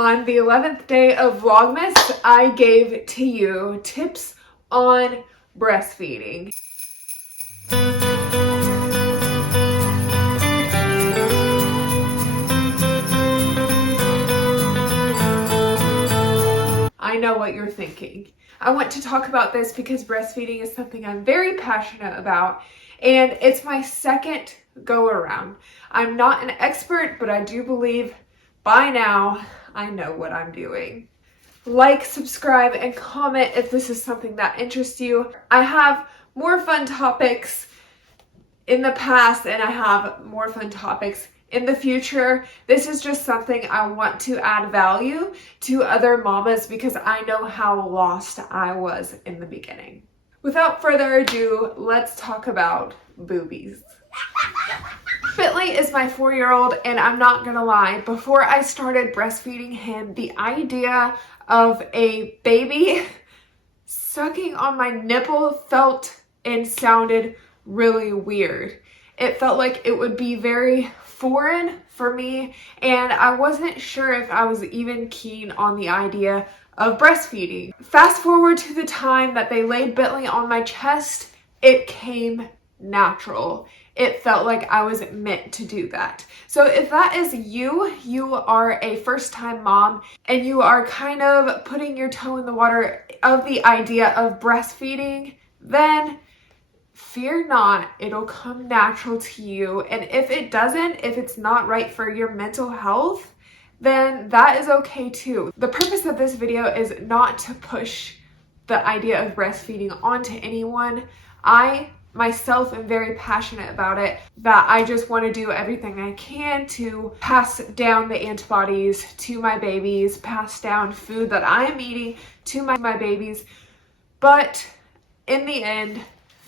On the 11th day of Vlogmas, I gave to you tips on breastfeeding. I know what you're thinking. I want to talk about this because breastfeeding is something I'm very passionate about, and it's my second go around. I'm not an expert, but I do believe by now I know what I'm doing. Like, subscribe, and comment if this is something that interests you. I have more fun topics in the past, and I have more fun topics in the future. This is just something I want to add value to other mamas because I know how lost I was in the beginning. Without further ado, let's talk about boobies. Bentley is my 4-year-old, and I'm not gonna lie, before I started breastfeeding him, the idea of a baby sucking on my nipple felt and sounded really weird. It felt like it would be very foreign for me, and I wasn't sure if I was even keen on the idea of breastfeeding. Fast forward to the time that they laid Bentley on my chest, it came natural. It felt like I was meant to do that. So if that is you, you are a first-time mom and you are kind of putting your toe in the water of the idea of breastfeeding, then fear not, it'll come natural to you. And if it doesn't, if it's not right for your mental health, then that is okay too. The purpose of this video is not to push the idea of breastfeeding onto anyone. I myself am very passionate about it, that I just want to do everything I can to pass down the antibodies to my babies, pass down food that I'm eating to my babies. But in the end,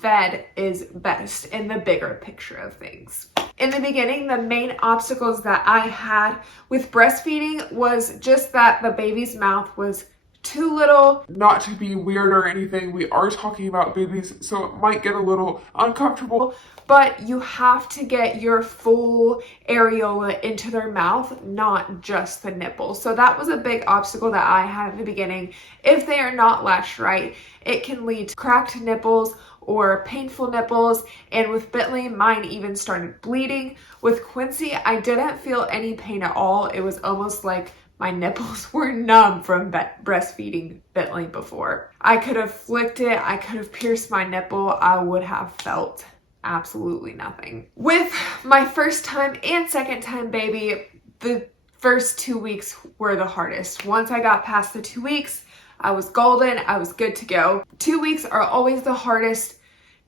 fed is best in the bigger picture of things. In the beginning, the main obstacles that I had with breastfeeding was just that the baby's mouth was too little. Not to be weird or anything, we are talking about babies, so it might get a little uncomfortable. But you have to get your full areola into their mouth, not just the nipple. So that was a big obstacle that I had in the beginning. If they are not latched right, it can lead to cracked nipples or painful nipples. And with Bentley, mine even started bleeding. With Quincy, I didn't feel any pain at all. It was almost like my nipples were numb from breastfeeding Bentley before. I could have flicked it, I could have pierced my nipple, I would have felt absolutely nothing. With my first time and second time baby, the first 2 weeks were the hardest. Once I got past the 2 weeks, I was golden, I was good to go. 2 weeks are always the hardest,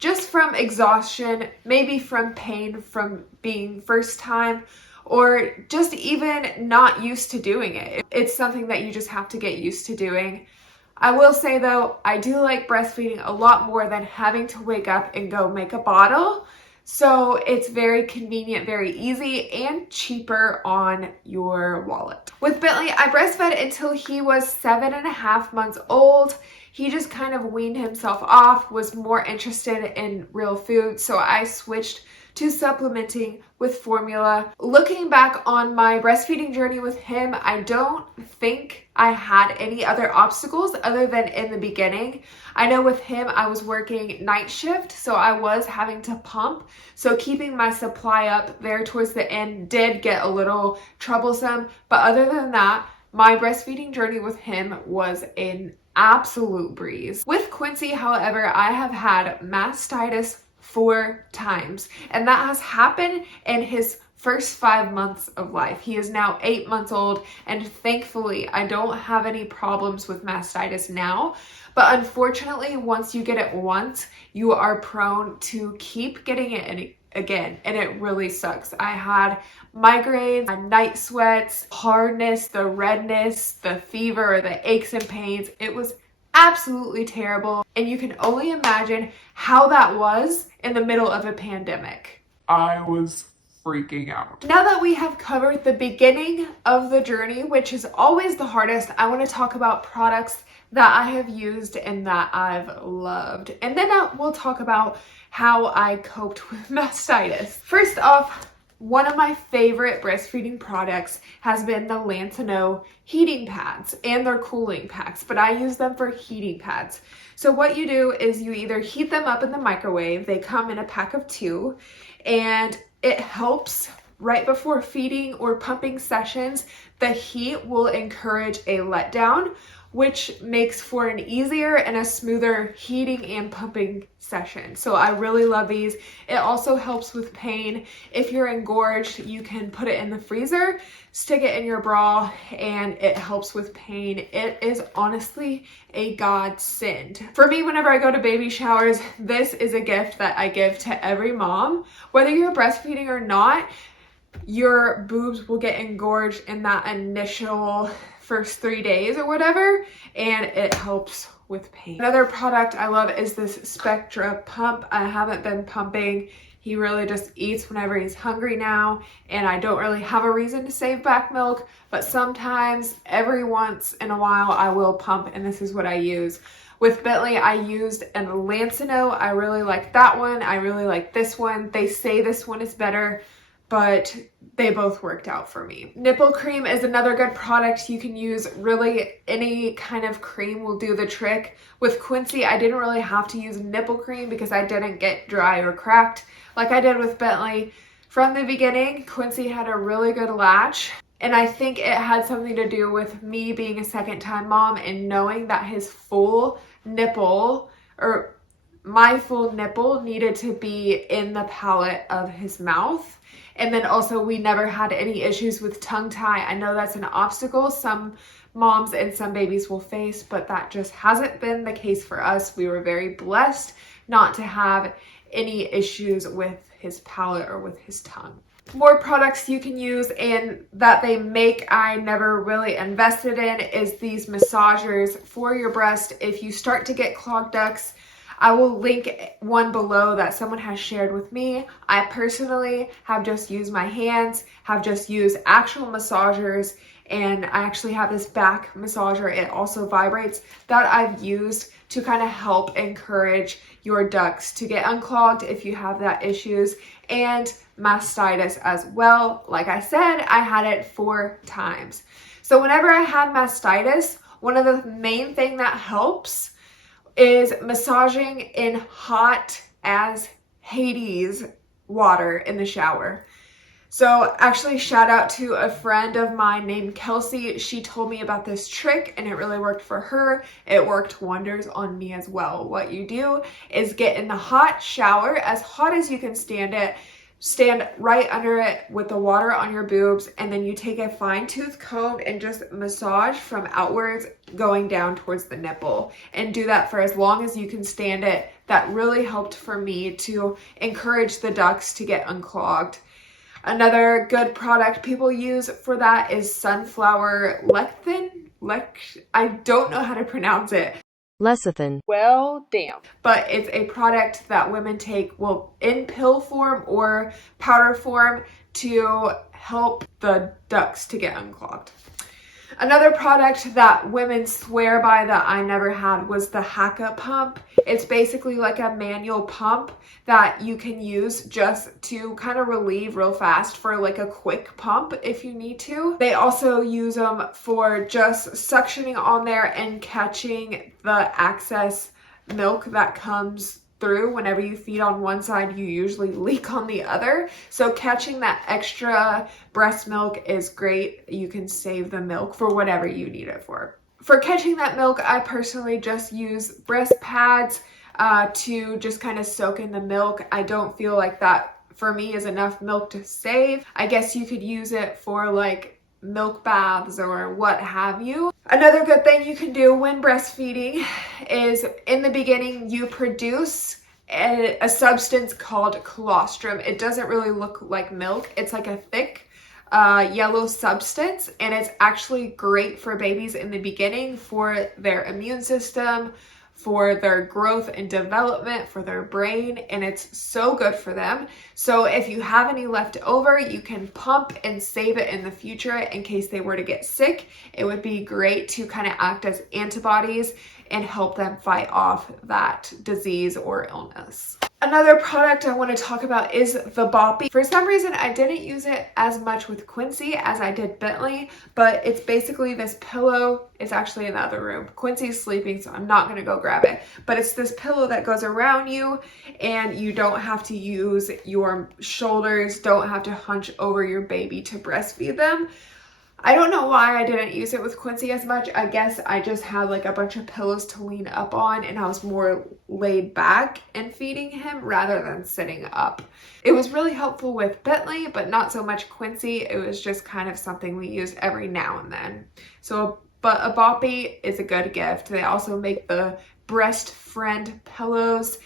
just from exhaustion, maybe from pain from being first time, or just even not used to doing it. It's something that you just have to get used to doing. I will say though, I do like breastfeeding a lot more than having to wake up and go make a bottle. So it's very convenient, very easy, and cheaper on your wallet. With Bentley, I breastfed until he was 7.5 months old. He just kind of weaned himself off, was more interested in real food, so I switched to supplementing with formula. Looking back on my breastfeeding journey with him, I don't think I had any other obstacles other than in the beginning. I know with him, I was working night shift, so I was having to pump. So keeping my supply up there towards the end did get a little troublesome. But other than that, my breastfeeding journey with him was an absolute breeze. With Quincy, however, I have had mastitis 4 times, and that has happened in his first 5 months of life. He is now 8 months old, and thankfully I don't have any problems with mastitis now. But unfortunately, once you get it once, you are prone to keep getting it again, and it really sucks. I had migraines, night sweats, hardness, the redness, the fever, the aches and pains. It was absolutely terrible, and you can only imagine how that was in the middle of a pandemic. I was freaking out. Now that we have covered the beginning of the journey, which is always the hardest, I want to talk about products that I have used and that I've loved. And then we'll talk about how I coped with mastitis. First off, One of my favorite breastfeeding products has been the Lantano heating pads and their cooling packs, but I use them for heating pads. So what you do is you either heat them up in the microwave, they come in a pack of 2, and it helps right before feeding or pumping sessions. The heat will encourage a letdown, which makes for an easier and a smoother heating and pumping session. So I really love these. It also helps with pain. If you're engorged, you can put it in the freezer, stick it in your bra, and it helps with pain. It is honestly a godsend. For me, whenever I go to baby showers, this is a gift that I give to every mom. Whether you're breastfeeding or not, your boobs will get engorged in that initial first 3 days or whatever, and it helps with pain. Another product I love is this Spectra pump. I haven't been pumping. He really just eats whenever he's hungry now, and I don't really have a reason to save back milk, but sometimes every once in a while I will pump, and this is what I use. With Bentley, I used an Lancino. I really like that one. I really like this one. They say this one is better, but they both worked out for me. Nipple cream is another good product you can use. Really, any kind of cream will do the trick. With Quincy, I didn't really have to use nipple cream because I didn't get dry or cracked like I did with Bentley. From the beginning, Quincy had a really good latch, and I think it had something to do with me being a second-time mom and knowing that his full nipple, or my full nipple, needed to be in the palate of his mouth. And then also we never had any issues with tongue tie. I know that's an obstacle some moms and some babies will face, but that just hasn't been the case for us. We were very blessed not to have any issues with his palate or with his tongue. More products you can use and that they make I never really invested in is these massagers for your breast. If you start to get clogged ducts, I will link one below that someone has shared with me. I personally have just used my hands, have just used actual massagers, and I actually have this back massager. It also vibrates that I've used to kind of help encourage your ducts to get unclogged if you have that issues, and mastitis as well. Like I said, I had it 4 times. So whenever I had mastitis, one of the main thing that helps is massaging in hot as Hades water in the shower. So actually shout out to a friend of mine named Kelsey. She told me about this trick and it really worked for her. It worked wonders on me as well. What you do is get in the hot shower, as hot as you can stand it, stand right under it with the water on your boobs, and then you take a fine-tooth comb and just massage from outwards going down towards the nipple, and do that for as long as you can stand it. That really helped for me to encourage the ducts to get unclogged. Another good product people use for that is sunflower lecithin. I don't know how to pronounce it. Lecithin. Well, damn. But it's a product that women take, well, in pill form or powder form to help the ducts to get unclogged. Another product that women swear by that I never had was the Haka pump. It's basically like a manual pump that you can use just to kind of relieve real fast for like a quick pump if you need to. They also use them for just suctioning on there and catching the excess milk that comes through. Whenever you feed on one side, you usually leak on the other. So catching that extra breast milk is great. You can save the milk for whatever you need it for. For catching that milk, I personally just use breast pads to just kind of soak in the milk. I don't feel like that for me is enough milk to save. I guess you could use it for like milk baths or what have you. Another good thing you can do when breastfeeding is in the beginning you produce a substance called colostrum. It doesn't really look like milk. It's like a thick yellow substance, and it's actually great for babies in the beginning for their immune system, for their growth and development, for their brain, and it's so good for them. So if you have any left over, you can pump and save it in the future in case they were to get sick. It would be great to kind of act as antibodies and help them fight off that disease or illness. Another product I want to talk about is the Boppy. For some reason, I didn't use it as much with Quincy as I did Bentley, but it's basically this pillow. It's actually in the other room. Quincy's sleeping, so I'm not going to go grab it. But it's this pillow that goes around you, and you don't have to use your shoulders, don't have to hunch over your baby to breastfeed them. I don't know why I didn't use it with Quincy as much. I guess I just had like a bunch of pillows to lean up on, and I was more laid back in feeding him rather than sitting up. It was really helpful with Bentley, but not so much Quincy. It was just kind of something we used every now and then. But a Boppy is a good gift. They also make the Breast Friend pillows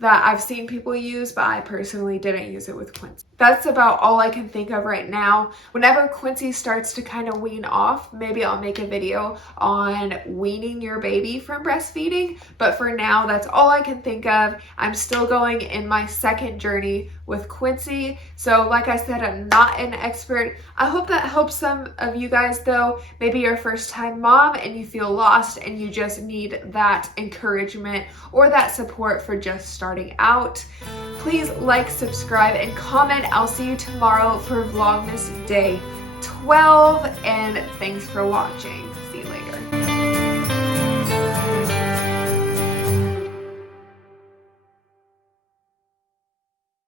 that I've seen people use, but I personally didn't use it with Quincy. That's about all I can think of right now. Whenever Quincy starts to kind of wean off, maybe I'll make a video on weaning your baby from breastfeeding. But for now, that's all I can think of. I'm still going in my second journey with Quincy. So like I said, I'm not an expert. I hope that helps some of you guys though. Maybe you're a first time mom and you feel lost and you just need that encouragement or that support for just starting out. Please like, subscribe, and comment. I'll see you tomorrow for Vlogmas Day 12, and thanks for watching. See you later.